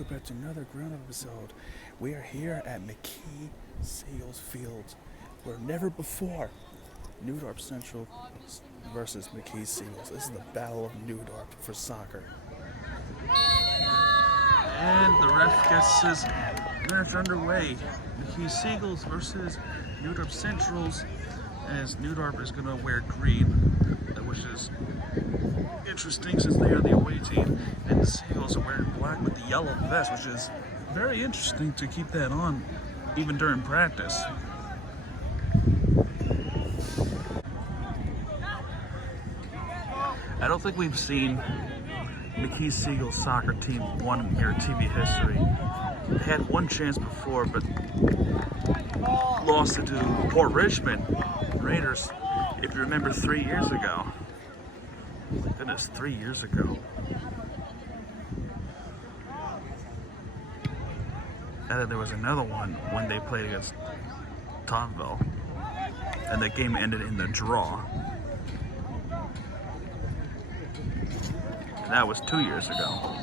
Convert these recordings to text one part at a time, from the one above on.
welcome back to another Groundhop episode. We are here at McKee Seagulls Field, where never before Dorp Central versus McKee Seagulls. This is the Battle of Dorp for soccer. And the ref gets his match underway. McKee Seagulls versus Dorp Centrals, as Dorp is going to wear green, which is interesting since they are the away team, and the Seagulls are wearing black with the yellow vest, which is very interesting to keep that on even during practice. I don't think we've seen McKee Seagulls soccer team won in your TV history. They had one chance before, but lost it to Port Richmond Raiders, if you remember, 3 years ago. My goodness, 3 years ago. And then there was another one when they played against Tonville, and that game ended in the draw. And that was 2 years ago.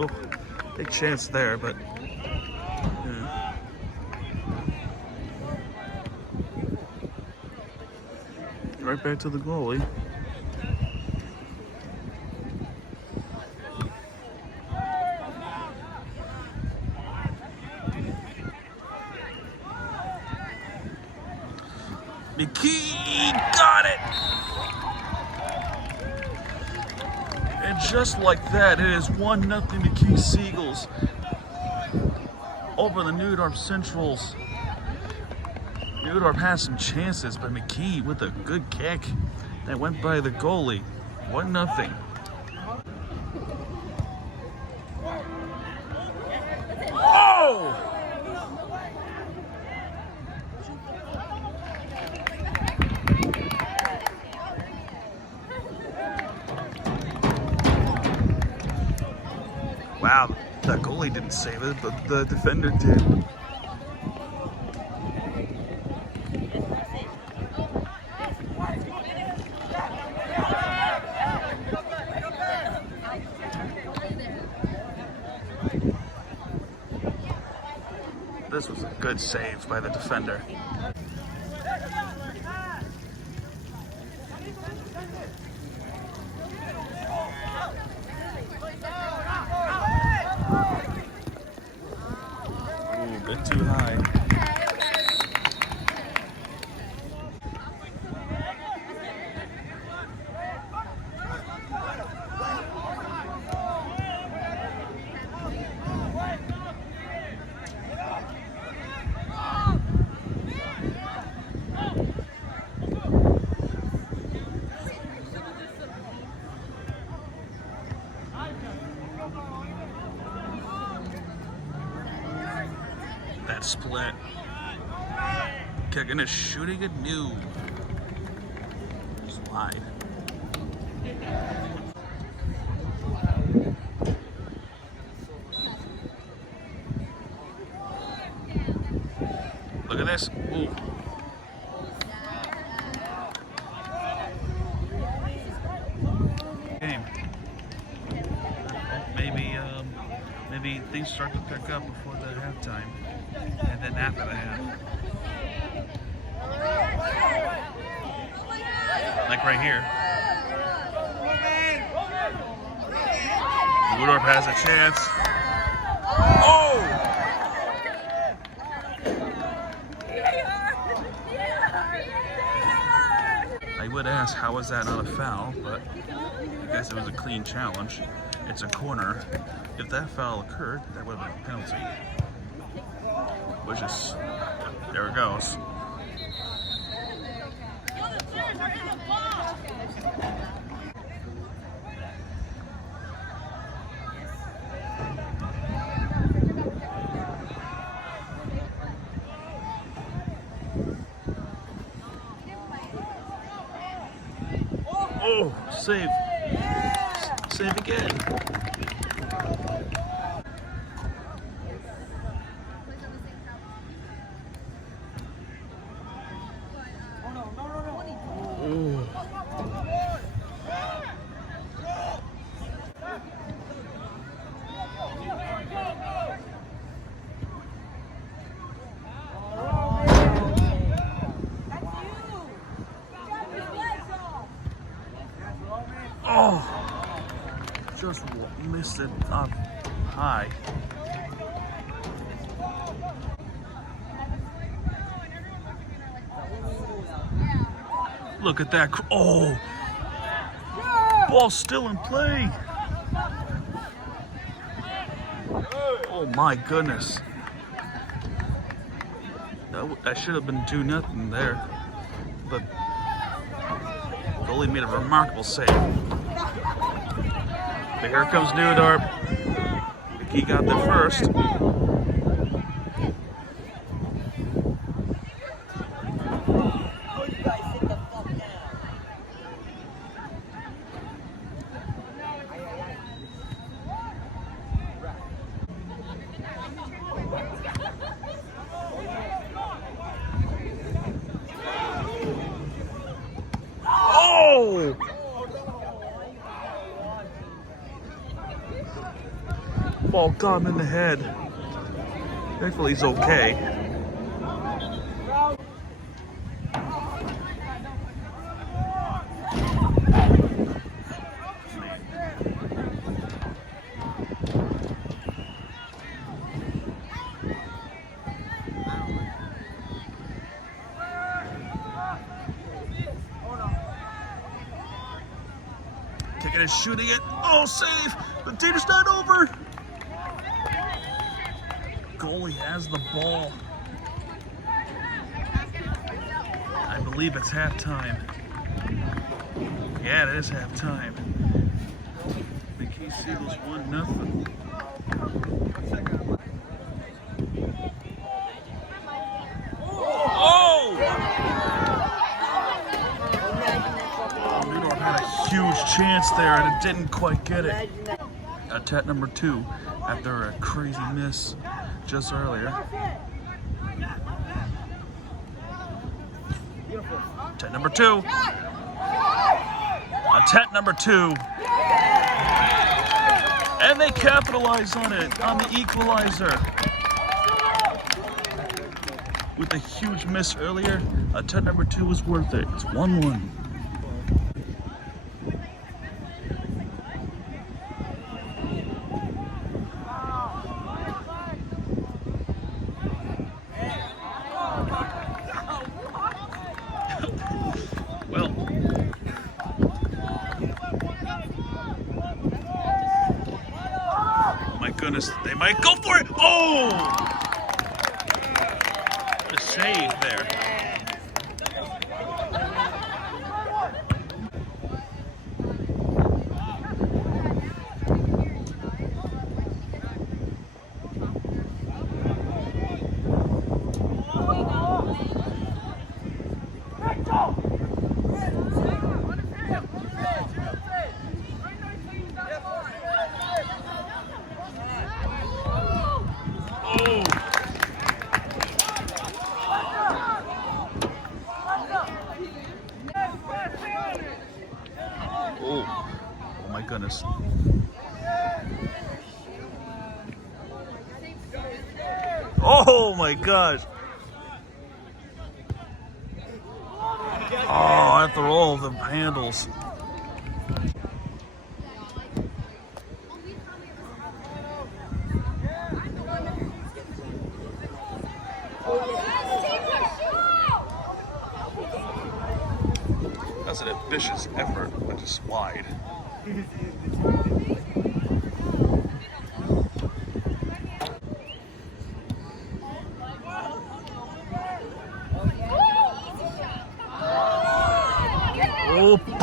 Oh, big chance there, but right back to the goalie. McKee got it! And just like that, it is 1-0 McKee Seagulls over the Dorp Centrals. Dorp had some chances, but McKee with a good kick that went by the goalie. 1-0. Oh! Wow, that goalie didn't save it, but the defender did. This was a good save by the defender. Ooh, a bit too high. That split. Kicking is shooting it new. Just wide. Look at this. Ooh. Game. Maybe things start to pick up before the halftime. And then after the half. Like right here. Dorp has a chance. Oh! I would ask, how was that not a foul? But I guess it was a clean challenge. It's a corner. If that foul occurred, that would have been a penalty. Which is, there it goes. Oh, save. Save again. just missed it up high. Look at that. Oh! Ball's still in play. Oh my goodness. That should have been 2-0 there. But goalie made a remarkable save. But here comes Dorp. McKee got there first. Oh! Ball got him in the head. Thankfully he's okay. Taking it, shooting it. Oh, save! The dater's not over! Goalie has the ball. I believe it's halftime. Yeah, it is halftime. McKee Seagulls 1-0. Huge chance there, and it didn't quite get it. Attempt number 2 after a crazy miss just earlier. Attempt number 2. Attempt number 2. And they capitalize on it, on the equalizer. With a huge miss earlier, attempt number 2 was worth it. It's 1-1. Well, my goodness, they might go for it. Oh! What a save there. Oh my goodness. Oh my gosh. Oh, after all the handles. That's an ambitious effort, but just wide. Oh boy!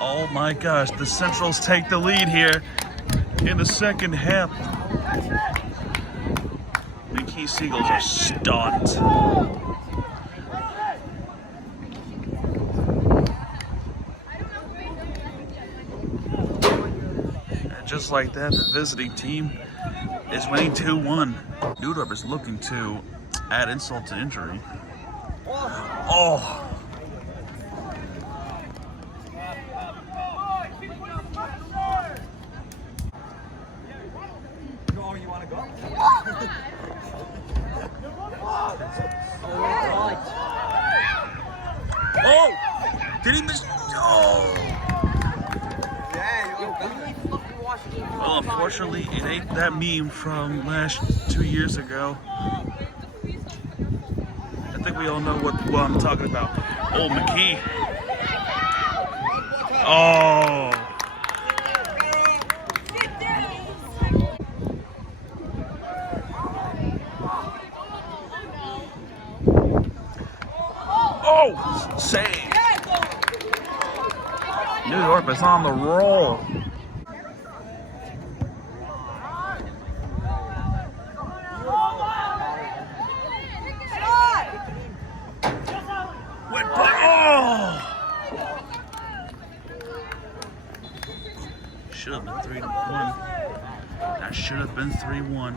Oh my gosh, the Centrals take the lead here in the second half. McKee Seagulls are stunned. And just like that, the visiting team is winning 2-1. Dorp is looking to add insult to injury. Oh! that meme from 2 years ago. I think we all know what I'm talking about. Oh, McKee. Oh. Oh, save. New Dorp is on the roll. Should have been 3-1. That should have been 3-1.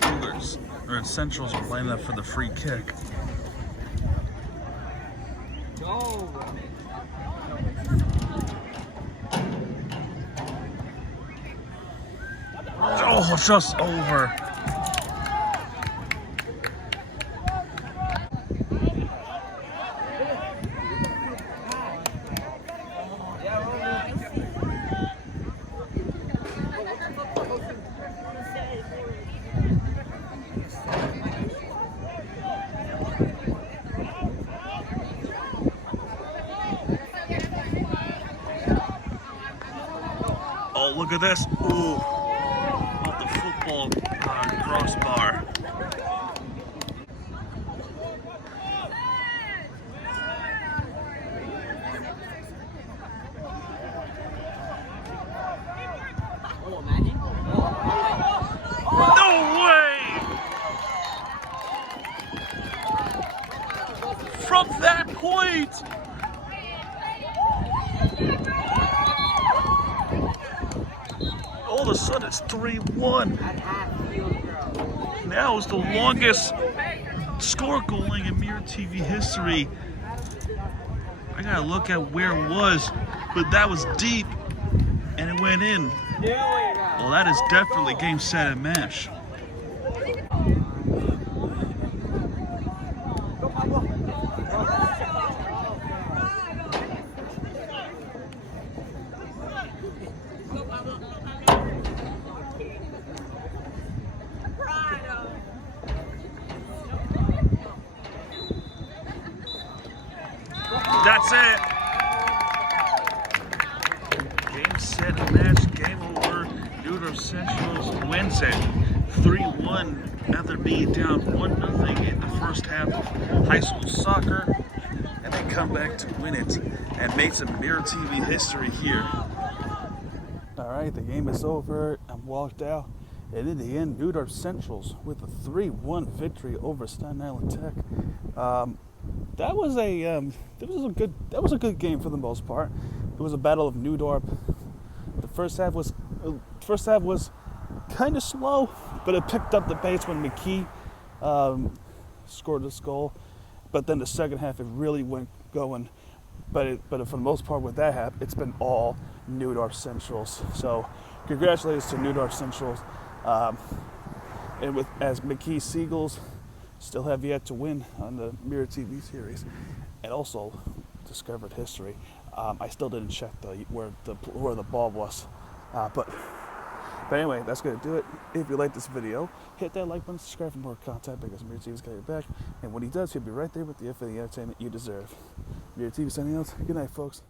Cougars or Centrals are lining up for the free kick. Oh, just over. Oh, look at this. Ooh. Off the football crossbar. No way! From that point! All of a sudden it's 3-1. Now it's the longest score goaling in Mirror TV history. I gotta look at where it was, but that was deep and it went in. Well, that is definitely game, set, and match. That's it. Game, set, and match. Game over. New Dorp Centrals wins it 3-1 after being down 1-0 in the first half of high school soccer. And they come back to win it and make some Mirror TV history here. All right, the game is over. I'm walked out. And in the end, New Dorp Centrals with a 3-1 victory over Staten Island Tech. That was a good game for the most part. It was a battle of New Dorp. The first half was kind of slow, but it picked up the pace when McKee scored this goal. But then the second half, it really went going. But for the most part, with that half, it's been all New Dorp Centrals. So congratulations to New Dorp Centrals. And as McKee Seagulls still have yet to win on the Mirror TV series, and also discovered history. I still didn't check where the ball was, but anyway, that's gonna do it. If you like this video, hit that like button, subscribe for more content because Mirror TV's got your back, and when he does, he'll be right there with you for the entertainment you deserve. Mirror TV signing out. Good night, folks.